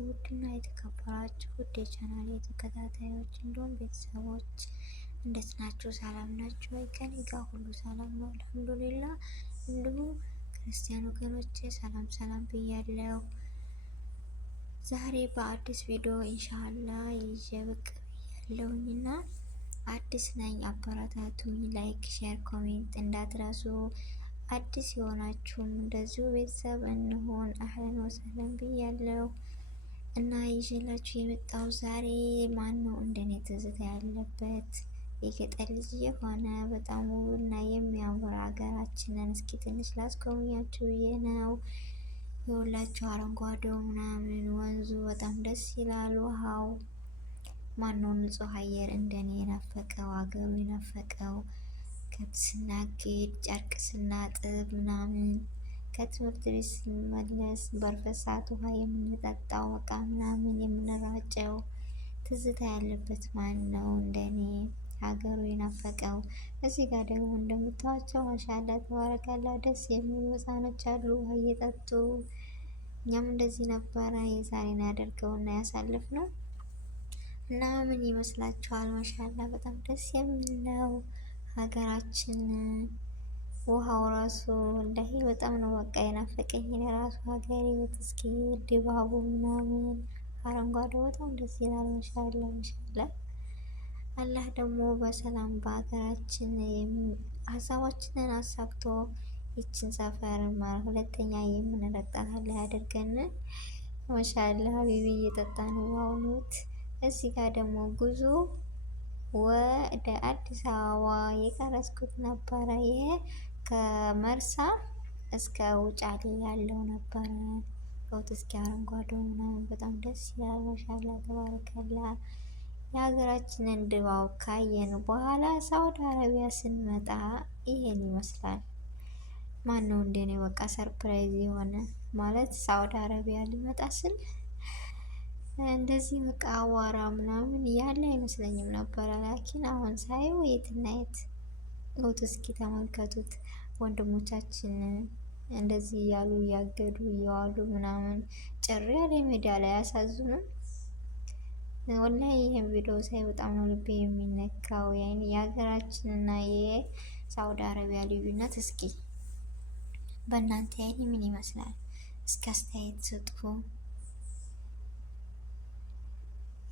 ውድና የተከበራችሁ ውድ የቻናሌ ተከታታዮች እንዲሁም ቤተሰቦች እንዴት ናችሁ? ሰላም ናችሁ ወይ? ከኔ ጋር ሁሉ ሰላም ነው አልሐምዱሊላ። እንዲሁም ክርስቲያን ወገኖቼ ሰላም ብያለሁ። ዛሬ በአዲስ ቪዲዮ ኢንሻአላህ ይዤ ብቅ ብያለሁኝና አዲስ ነኝ፣ አበረታቱኝ። ላይክ፣ ሼር፣ ኮሜንት እንዳትረሱ። አዲስ የሆናችሁም እንደዚሁ ቤተሰብ እንሆን አህለን ወሰለን ብያለሁ። እና ይዤላችሁ የመጣው ዛሬ ማን ነው እንደኔ ትዝታ ያለበት የገጠር ልጅ የሆነ በጣም ውብና የሚያምር ሀገራችንን እስኪ ትንሽ ላስጎብኛችሁ ብዬ ነው። የሁላችሁ አረንጓዴው ምናምን ወንዙ በጣም ደስ ይላል። ውሃው ማን ነው ንጹህ አየር እንደኔ የናፈቀው ሀገሩ የናፈቀው ከብት ስናግድ ጨርቅ ስናጥብ ምናምን ከትምህርት ቤት ስንመለስ በርፈት ሰዓት ውሃ የምንጠጣው በቃ ምናምን የምንራጨው ትዝታ ያለበት ማን ነው እንደኔ ሀገሩ የናፈቀው። እዚህ ጋር ደግሞ እንደምታዋቸው ማሻአላ ተባረካላ ደስ የሚሉ ህፃኖች አሉ ውሃ እየጠጡ። እኛም እንደዚህ ነበረ የዛሬን ያደርገውና ያሳልፍ ነው እና ምን ይመስላችኋል? ማሻአላ በጣም ደስ የሚል ነው ሀገራችን። ውሃው ራሱ ወላሂ በጣም ነው በቃ የናፈቀኝ የራሱ ሀገሬ። እስኪ ድባቡ ምናምን አረንጓዴው በጣም ደስ ይላል። ማሻአላ አላህ ደግሞ በሰላም በሀገራችን ሀሳባችንን አሳክቶ ይችን ሰፈር ሁለተኛ የምንረግጣት አላህ ያድርገን። ማሻአላ ሀቢቢ እየጠጣ ነው ዋውኑት። እዚህ ጋር ደግሞ ጉዞ ወደ አዲስ አበባ የቀረስኩት ነበረ። ይሄ ከመርሳ እስከ ውጫሌ ያለው ነበረ። ከውት እስኪ አረንጓዴው ምናምን በጣም ደስ ይላል። ማሻአላ ተባረከላ። የሀገራችንን ድባብ ካየን በኋላ ሳውዲ አረቢያ ስንመጣ ይሄን ይመስላል። ማን ነው እንደኔ በቃ ሰርፕራይዝ የሆነ ማለት ሳውዲ አረቢያ ሊመጣ ስል እንደዚህ በቃ አዋራ ምናምን ያለ አይመስለኝም ነበረ። ላኪን አሁን ሳየው የትና የት ሎት እስኪ ተመልከቱት። ወንድሞቻችን እንደዚህ እያሉ እያገዱ እየዋሉ ምናምን ጭር ያለ ሜዳ ላይ አያሳዝኑም? ወላሂ ይሄን ቪዲዮ ሳይ በጣም ነው ልቤ የሚነካው። ያኔ የሀገራችንና የሳውዲ አረቢያ ልዩነት እስኪ በእናንተ ያኔ ምን ይመስላል? እስኪ አስተያየት ስጡ።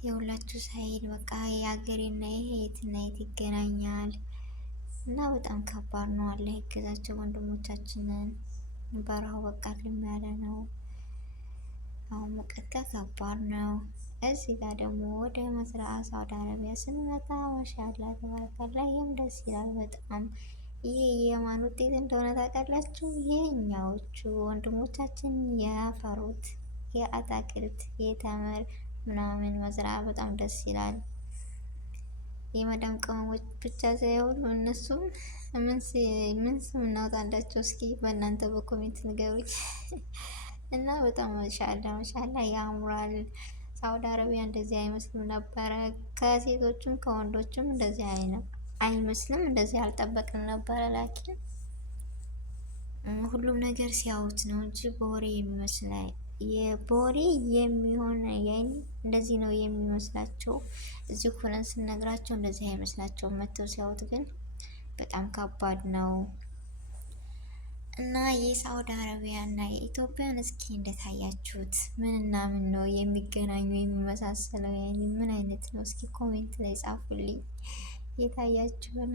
የሁላችሁ ሳይድ በቃ የሀገሬና ይሄ የትና የት ይገናኛል? እና በጣም ከባድ ነው። አላህ ይገዛቸው ወንድሞቻችንን። በረሃው በቃ ልም ያለ ነው። አሁን ሙቀት ከባድ ነው። እዚህ ጋር ደግሞ ወደ መስራ ሳውዲ አረቢያ ስንመጣ ማሻአላ ተባረካላ ይሄም ደስ ይላል በጣም። ይሄ የማን ውጤት እንደሆነ ታውቃላችሁ? የኛዎቹ ወንድሞቻችን ያፈሩት የአታክልት የተምር ምናምን መዝራ በጣም ደስ ይላል። የመዳም ቅመሞች ብቻ ሳይሆኑ እነሱም ምን ስም እናውጣላቸው እስኪ በእናንተ በኮሜንት ንገሩኝ። እና በጣም ማሻአላ ያምራል። ሳውዲ አረቢያ እንደዚህ አይመስልም ነበረ። ከሴቶችም ከወንዶችም እንደዚህ አይመስልም። እንደዚህ አልጠበቅንም ነበረ። ላኪን ሁሉም ነገር ሲያዩት ነው እንጂ በወሬ የሚመስል በወሬ የሚሆን ያኔ እንደዚህ ነው የሚመስላቸው። እዚህ ሆነን ስንነግራቸው እንደዚህ አይመስላቸውም። መተው ሲያዩት ግን በጣም ከባድ ነው። እና የሳውዲ አረቢያ እና የኢትዮጵያን እስኪ እንደታያችሁት ምንና ምን ነው የሚገናኙ የሚመሳሰለው? ያኔ ምን አይነት ነው? እስኪ ኮሜንት ላይ ጻፉልኝ የታያችሁን።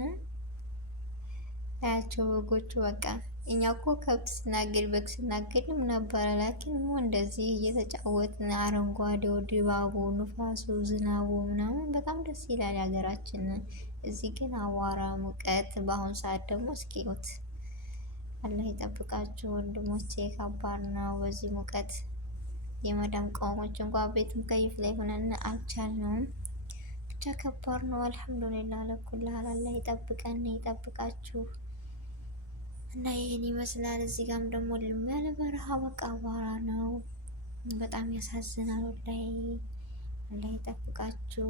አያቸው በጎቹ በቃ እኛ እኮ ከብት ስናገድ በግ ስናገድም ነበረ። ላኪን እንደዚህ እየተጫወትን አረንጓዴው ድባቡ ንፋሱ ዝናቡ ምናምን በጣም ደስ ይላል የሀገራችን። እዚህ ግን አዋራ ሙቀት። በአሁኑ ሰዓት ደግሞ እስኪዩት። አላህ ይጠብቃችሁ ወንድሞቼ። ከባድ ነው በዚህ ሙቀት። የመዳም ቅመሞች እንኳን ቤት ሙከይፍ ላይ ሆነን አልቻልነውም። ብቻ ከባድ ነው። አልሐምዱሊላህ ለኩልህ አላህ ይጠብቀን ይጠብቃችሁ። እና ይሄን ይመስላል። እዚህ ጋርም ደግሞ ልም ያለ በረሃ በቃ አቧራ ነው። በጣም ያሳዝናል። ላይ ይጠብቃችሁ።